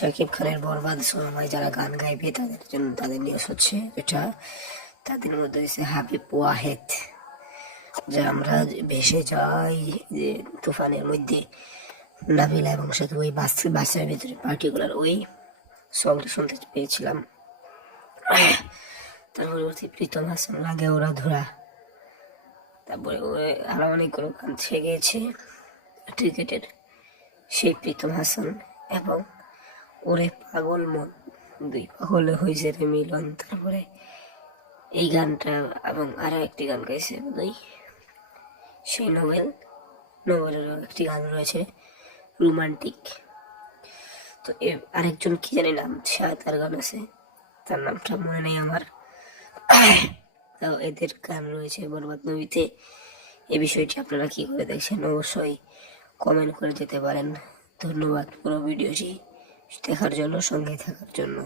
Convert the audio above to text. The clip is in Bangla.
শাকিব খানের বরবাদ সময় যারা গান গাইবে, তাদের জন্য তাদের নিউজ হচ্ছে এটা। তাদের মধ্যে হচ্ছে হাবিব ওয়াহেদ, যা আমরা ভেসে যাই যে তুফানের মধ্যে। নাবিলা এবং সাথে ওই বাস, বাসের ভিতরে পার্টিকুলার ওই সংটা শুনতে পেয়েছিলাম। তার পরবর্তী প্রীতম হাসান, লাগে ওরা ধরা। তারপরে ও আরও অনেকগুলো গান ছেড়ে গিয়েছে ক্রিকেটের সেই প্রীতম হাসান এবং ওরে পাগল মন। দুই পাগলে হয়েছে রে মিলন। তারপরে এই গানটা এবং আরও একটি গান গাইছে দুই। সেই নোবেল নোবেলেরও একটি গান রয়েছে রোমান্টিক তো আরেকজন কি জানি নাম শায়দ তার গান আছে। তার নামটা মনে নেই আমার। তাও এদের গান রয়েছে বরবাদ নবীতে এ বিষয়টি আপনারা কি করে দেখছেন অবশ্যই কমেন্ট করে যেতে পারেন। ধন্যবাদ পুরো ভিডিওটি। দেখার জন্য সঙ্গে থাকার জন্য।